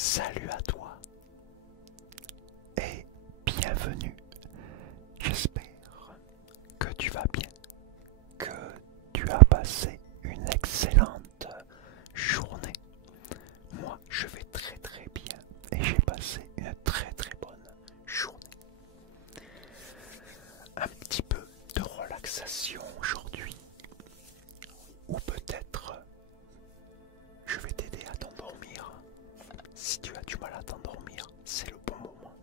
Salut à toi et bienvenue. J'espère que tu vas bien, que tu as passé une excellente journée. Moi, je vais très très bien et j'ai passé une très très bonne journée. Un petit peu de relaxation aujourd'hui, ou peut-être je vais t'aider à t'endormir. Si tu as du mal à t'endormir, c'est le bon moment.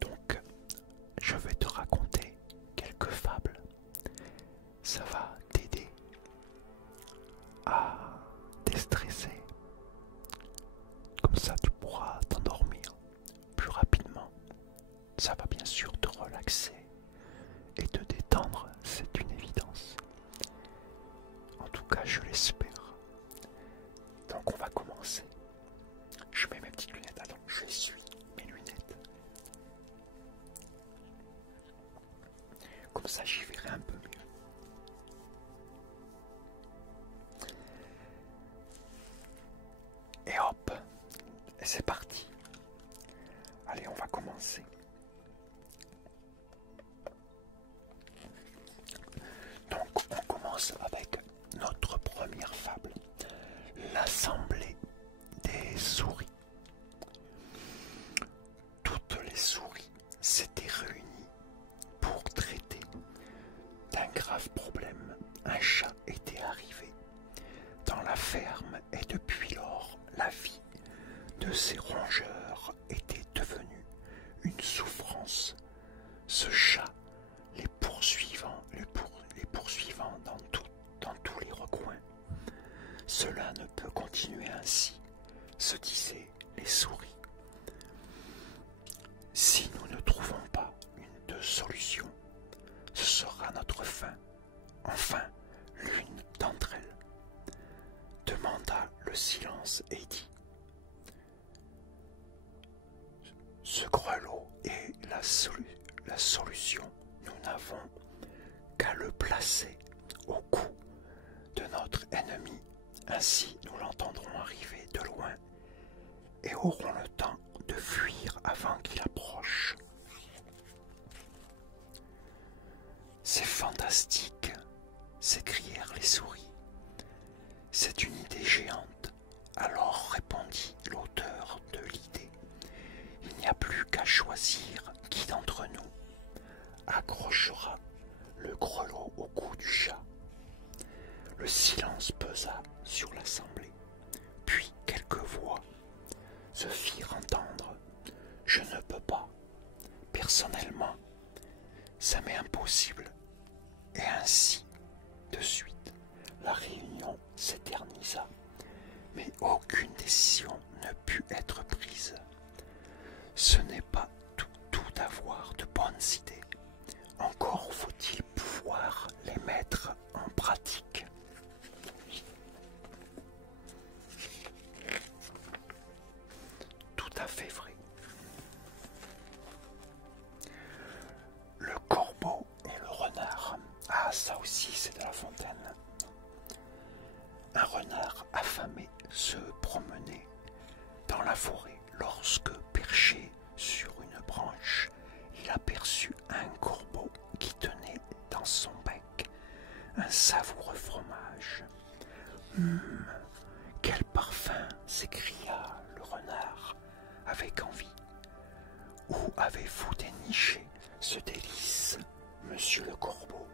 Donc, je vais te raconter quelques fables. Ça va t'aider à déstresser. Comme ça, tu pourras t'endormir plus rapidement. Ça va bien sûr te relaxer et te détendre, c'est une évidence. En tout cas, je l'espère. Donc, on va commencer. Je mets mes petites lunettes. Attends, je essuie mes lunettes. Comme ça, j'y verrai un peu mieux. Et hop, et c'est parti. Allez, on va commencer. Donc, on commence avec notre première fable. L'assemblée des souris. Toutes les souris s'étaient réunies pour traiter d'un grave problème. Un chat était arrivé dans la ferme et depuis lors, la vie de ces rongeurs était devenue une souffrance. Ce chat, les poursuivant dans tous les recoins. Cela ne peut continuer ainsi, se disaient les souris. Si nous ne trouvons pas une solution, ce sera notre fin. Enfin, l'une d'entre elles demanda le silence et dit: ce grelot est la solution. Nous n'avons qu'à le placer au cou de notre ennemi. Ainsi, nous l'entendrons arriver de loin et aurons le temps de fuir avant qu'il approche. C'est fantastique, s'écrièrent les souris. C'est une idée géante. Alors répondit l'auteur de l'idée. Il n'y a plus qu'à choisir qui d'entre nous accrochera le grelot au cou du chat. Le silence pesa sur l'assemblée. Puis quelques voix se firent entendre. Je ne peux pas. Personnellement, ça m'est impossible. Et ainsi de suite. La réunion s'éternisa, mais aucune décision ne put être prise. Ce n'est pas tout avoir de bonnes idées. Encore faut-il pouvoir les mettre en pratique. Tout à fait vrai. Le corbeau et le renard. Ah, ça aussi c'est de La Fontaine. Un renard affamé se promenait dans la forêt lorsque, perché sur une branche, il aperçut un corbeau qui tenait dans son bec un savoureux fromage. Quel parfum! S'écria le renard avec envie. Où avez-vous déniché ce délice, monsieur le corbeau?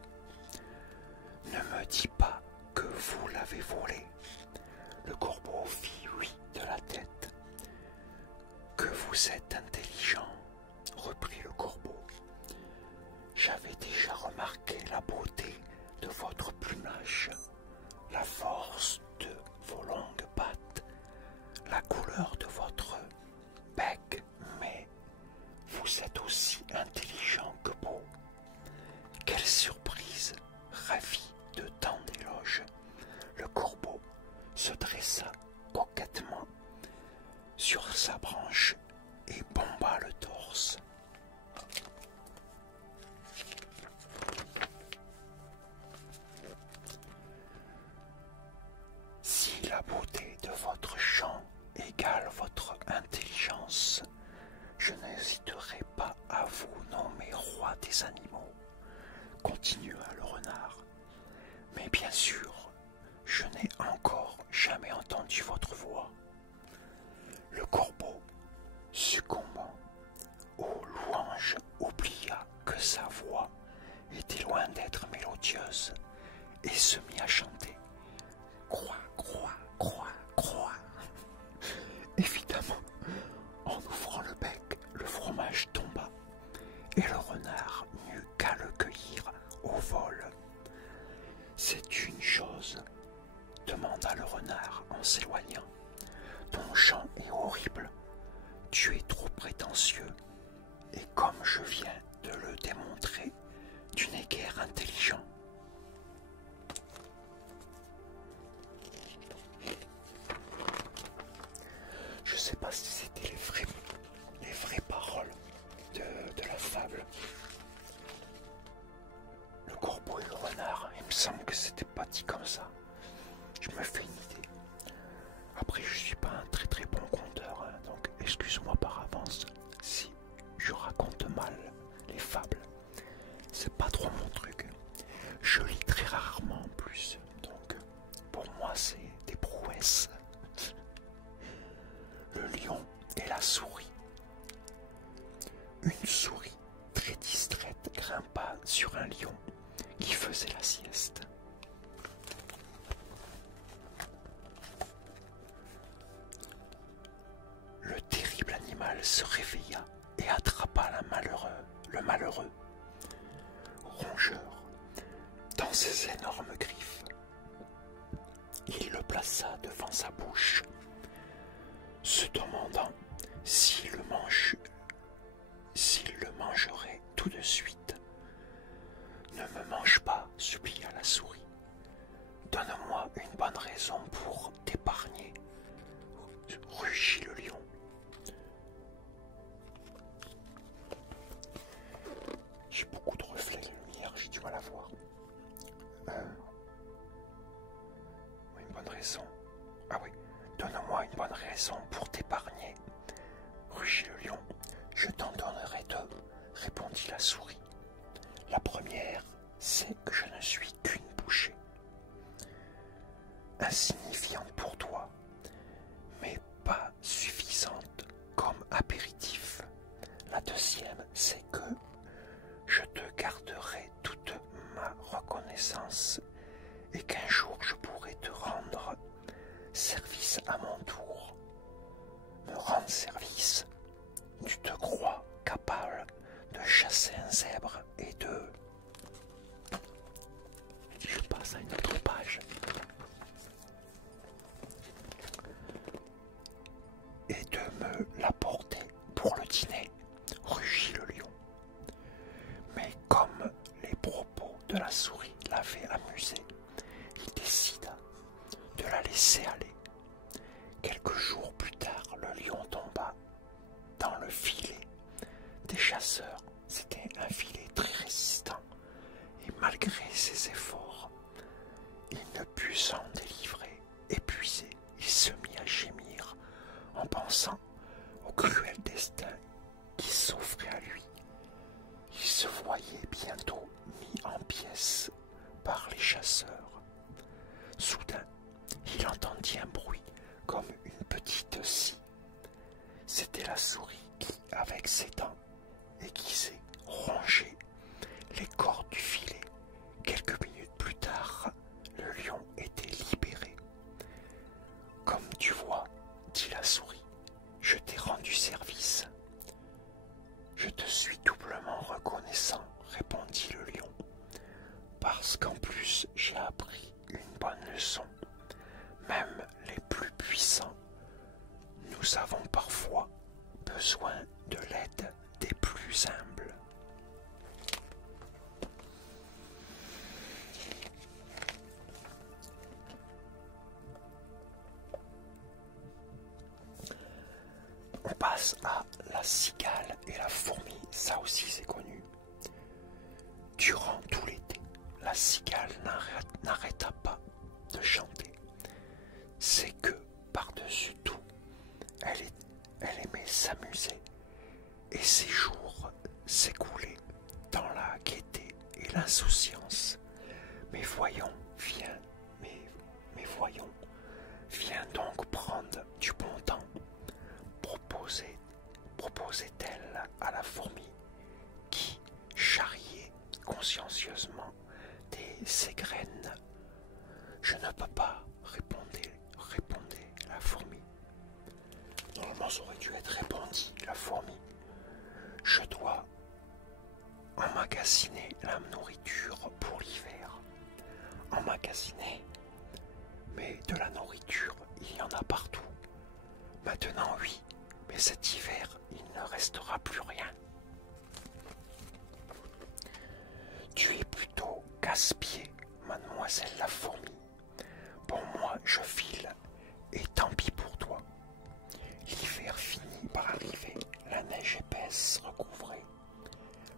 Ne me dis pas que vous l'avez volé. Le corbeau fit oui de la tête. Que vous êtes intelligent, reprit le corbeau. J'avais déjà remarqué la beauté de votre plumage, la force de vos longues pattes, la couleur de votre bec, mais vous êtes aussi intelligent que beau. Quelle surprise! Ravi de tant d'éloges, le corbeau se dressa coquettement sur sa branche et bomba le torse. Si la beauté de votre chant égale votre intelligence, je n'hésiterai pas à vous nommer roi des animaux, continua le renard. Mais bien sûr, je n'ai encore jamais entendu votre voix. Le corbeau, succombant aux louanges, oublia que sa voix était loin d'être mélodieuse et se mit à chanter. Croix, croix, croix, croix. Évidemment, en ouvrant le bec, le fromage tomba et le renard n'eut qu'à le cueillir au vol. C'est une chose, demanda le renard en s'éloignant. Ton chant est horrible, tu es trop prétentieux, et comme je viens de le démontrer, tu n'es guère intelligent. Je ne sais pas si c'était les vraies paroles de la fable. Le corbeau et le renard, il me semble que c'était pas dit comme ça. Je me fais une idée. Après, je suis pas un très très bon conteur, hein, donc excuse-moi par avance si je raconte mal les fables. C'est pas trop mon truc. Je lis très rarement en plus, donc pour moi c'est des prouesses. Le lion et la souris. Une souris très distraite grimpa sur un lion qui faisait la sieste. Le terrible animal se réveilla et attrapa le malheureux rongeur dans ses énormes griffes. Il le plaça devant sa bouche, se demandant s'il le mangerait tout de suite. Ne me mange pas, supplia la souris. Donne-moi une bonne raison pour t'épargner, rugit le lion. J'ai beaucoup de reflets de lumière, j'ai du mal à voir. Une bonne raison. Ah oui, donne-moi une bonne raison pour t'épargner, rugit le lion. Je t'en donnerai deux, répondit la souris. La première, c'est que je ne suis qu'une bouchée, insignifiante pour toi, mais pas suffisante comme apéritif. La deuxième, c'est que je te garderai toute ma reconnaissance et qu'un jour je pourrai te rendre service à mon tour. Me rendre service, tu te crois capable de chasser un zèbre et de... Je passe à une autre page. Et de me l'apporter pour le dîner, rugit le lion. Mais comme les propos de la souris l'avaient amusé, il décida de la laisser aller. Quelques jours plus tard, le lion tomba dans le filet des chasseurs. C'était un filet très résistant, et malgré ses efforts, il ne put s'en délivrer. Épuisé, il se mit à gémir en pensant au cruel destin qui s'offrait à lui. Il se voyait bientôt mis en pièces par les chasseurs. Soudain, il entendit un bruit comme une petite scie. C'était la souris qui, avec ses dents aiguisées, rongeait les cordes du filet. Quelques minutes plus tard, le lion était libéré. Comme tu vois, dit la souris, je t'ai rendu service. Je te suis doublement reconnaissant, répondit le lion, parce qu'en plus j'ai appris une bonne leçon. Même les plus puissants, nous avons parfois besoin de l'aide des plus humbles. On passe à la cigale et la fourmi, ça aussi c'est connu. Durant tout l'été, la cigale n'arrêta pas de chanter. C'est que, par-dessus tout, Je ne peux pas, répondait la fourmi. Normalement, ça aurait dû être répondit, la fourmi. Je dois emmagasiner la nourriture pour l'hiver. Emmagasiner? Mais de la nourriture, il y en a partout. Maintenant, oui, mais cet hiver, il ne restera plus rien. Tu es plutôt casse-pied, mademoiselle la fourmi. Bon, moi, je file, et tant pis pour toi. L'hiver finit par arriver, la neige épaisse recouvrait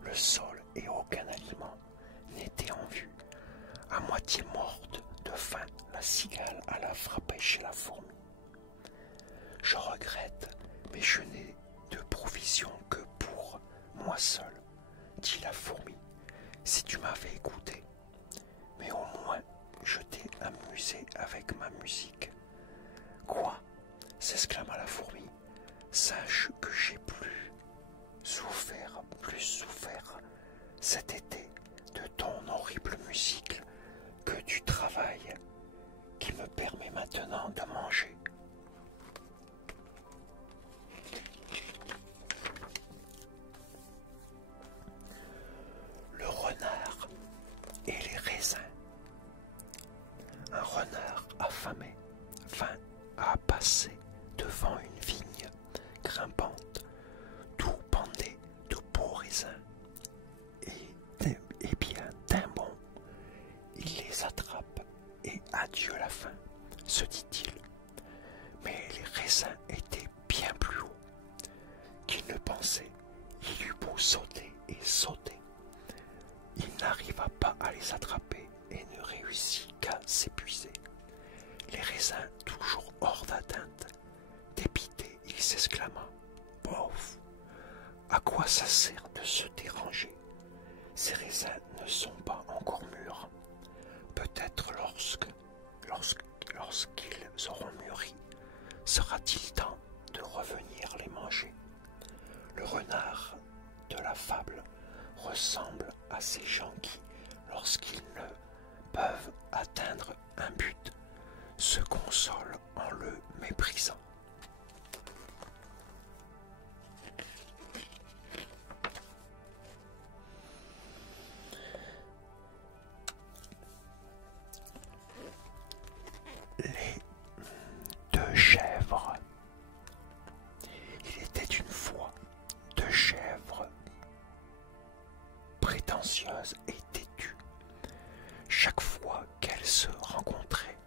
le sol et aucun aliment n'était en vue. À moitié morte de faim, la cigale alla frapper chez la fourmi. Je regrette, mais je n'ai de provisions que pour moi seul, dit la fourmi. Si tu m'avais écouté, mais au moins je t'ai amusé avec ma musique. Quoi? S'exclama la fourmi. Sache que j'ai plus souffert cet été de ton horrible musique que du travail qui me permet maintenant de manger. Le renard et les raisins. Un renard affamé vint à passer devant une vigne grimpante d'où pendaient de beaux raisins. Et bien d'un bond, il les attrape et adieu la faim, se dit-il. Mais les raisins étaient bien plus hauts qu'il ne pensait. Il eut beau sauter et sauter. Il n'arriva pas à les attraper et ne réussit qu'à s'épuiser. Les raisins toujours hors d'atteinte. Dépité, il s'exclama. Bof, à quoi ça sert de se déranger? Ces raisins ne sont pas encore mûrs. Peut-être lorsqu'ils auront mûri, sera-t-il temps de revenir les manger. Le renard de la fable ressemble à ces gens qui, lorsqu'ils ne peuvent atteindre un but, se consolent en le méprisant. Les deux chèvres. Il était une fois deux chèvres prétentieuses et têtues. Chaque fois qu'elles se rencontraient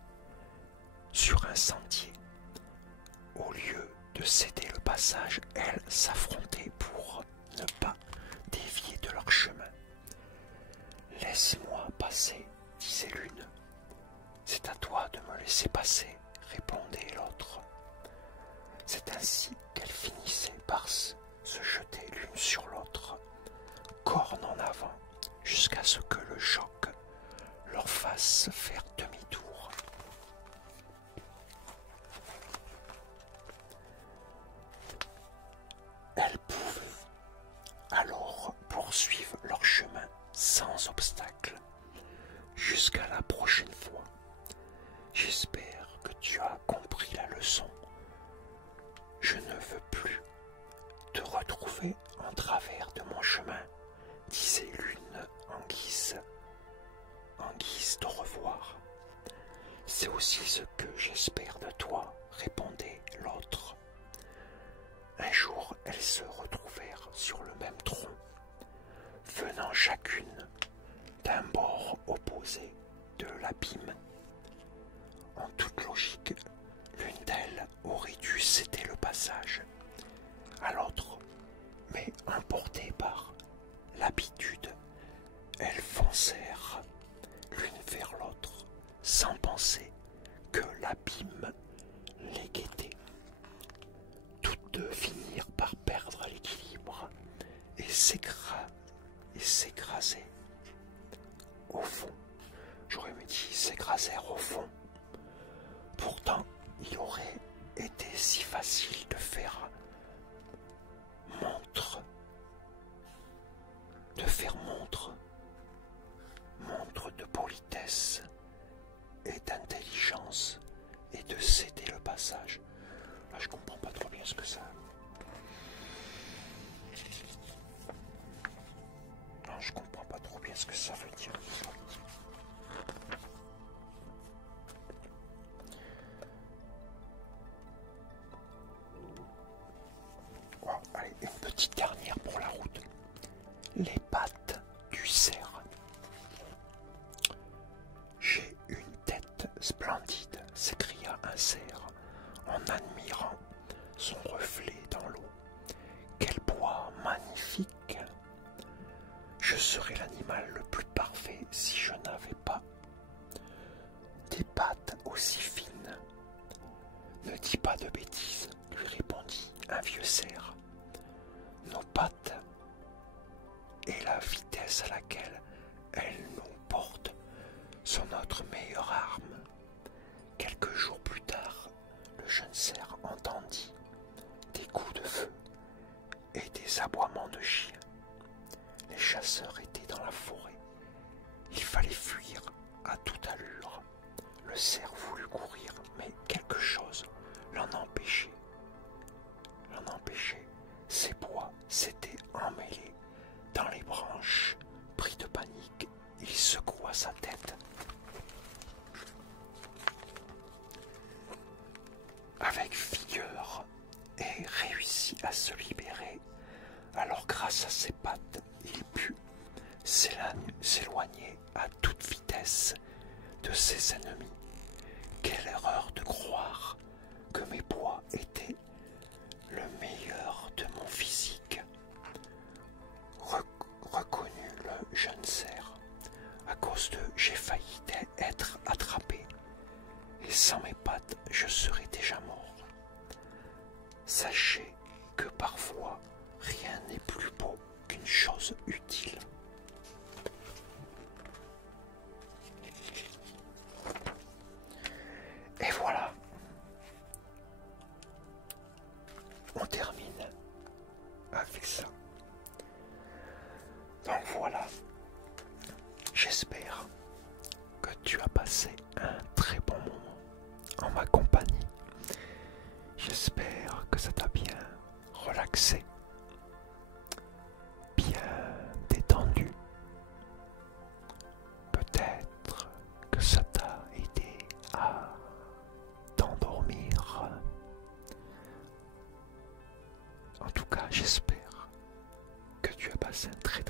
sur un sentier, au lieu de céder le passage, elles s'affrontaient pour ne pas dévier de leur chemin. « Laisse-moi passer, disait l'une. « C'est à toi de me laisser passer, répondait l'autre. C'est ainsi qu'elles finissaient par se jeter l'une sur l'autre, corne en avant, jusqu'à ce que le choc leur fasse faire demi-tour. Elles pouvaient alors poursuivre leur chemin sans obstacle. Jusqu'à la prochaine fois. J'espère que tu as compris la leçon. Je ne veux plus te retrouver en travers de mon chemin, disait l'une en guise de revoir. C'est aussi ce que j'espère de toi, répondait l'autre. Un jour, elles se retrouvèrent sur le même tronc, venant chacune d'un bord opposé de l'abîme. En toute logique, l'une d'elles aurait dû céder le passage à l'autre, mais emportées par l'habitude, elles foncèrent l'une vers l'autre, sans penser que l'abîme les guettait. Toutes deux finirent par perdre l'équilibre et s'écraser au fond. J'aurais me dit s'écrasèrent au fond. Pourtant, il aurait été si facile de faire montre de politesse et d'intelligence l'intelligence et de céder le passage. Là, je comprends pas trop bien ce que ça. Non, je comprends pas trop bien ce que ça veut dire. Oh, allez, une petite dernière pour la route. Les pattes du cerf. J'ai une tête splendide, s'écria un cerf en admirant son reflet dans l'eau. Quel bois magnifique! Je serais l'animal le plus parfait si je n'avais pas des pattes aussi fines. Ne dis pas de bêtises, lui répondit un vieux cerf. Nos pattes et la vitesse à laquelle elles nous portent sont notre meilleure arme. Quelques jours plus tard, le jeune cerf entendit des coups de feu et des aboiements de chiens. Les chasseurs étaient dans la forêt. Il fallait fuir à toute allure. Le cerf voulut courir, mais quelque chose l'en empêchait. Ses bois s'étaient emmêlés dans les branches. Pris de panique, il secoua sa tête. Avec vigueur et réussit à se libérer. Alors grâce à ses pattes, il put s'éloigner à toute vitesse de ses ennemis. Quelle erreur de croire que mes bois étaient le meilleur de mon physique, reconnut le jeune cerf. À cause de j'ai failli être attrapé, et sans mes pattes, je serais déjà mort. Sachez que parfois, rien n'est plus beau qu'une chose utile. Et voilà. On termine avec ça. Donc voilà. J'espère que tu as passé un très bon moment en ma compagnie. J'espère que ça t'a bien relaxé, bien détendu. Peut-être que ça t'a aidé à t'endormir. En tout cas, j'espère que tu as passé un très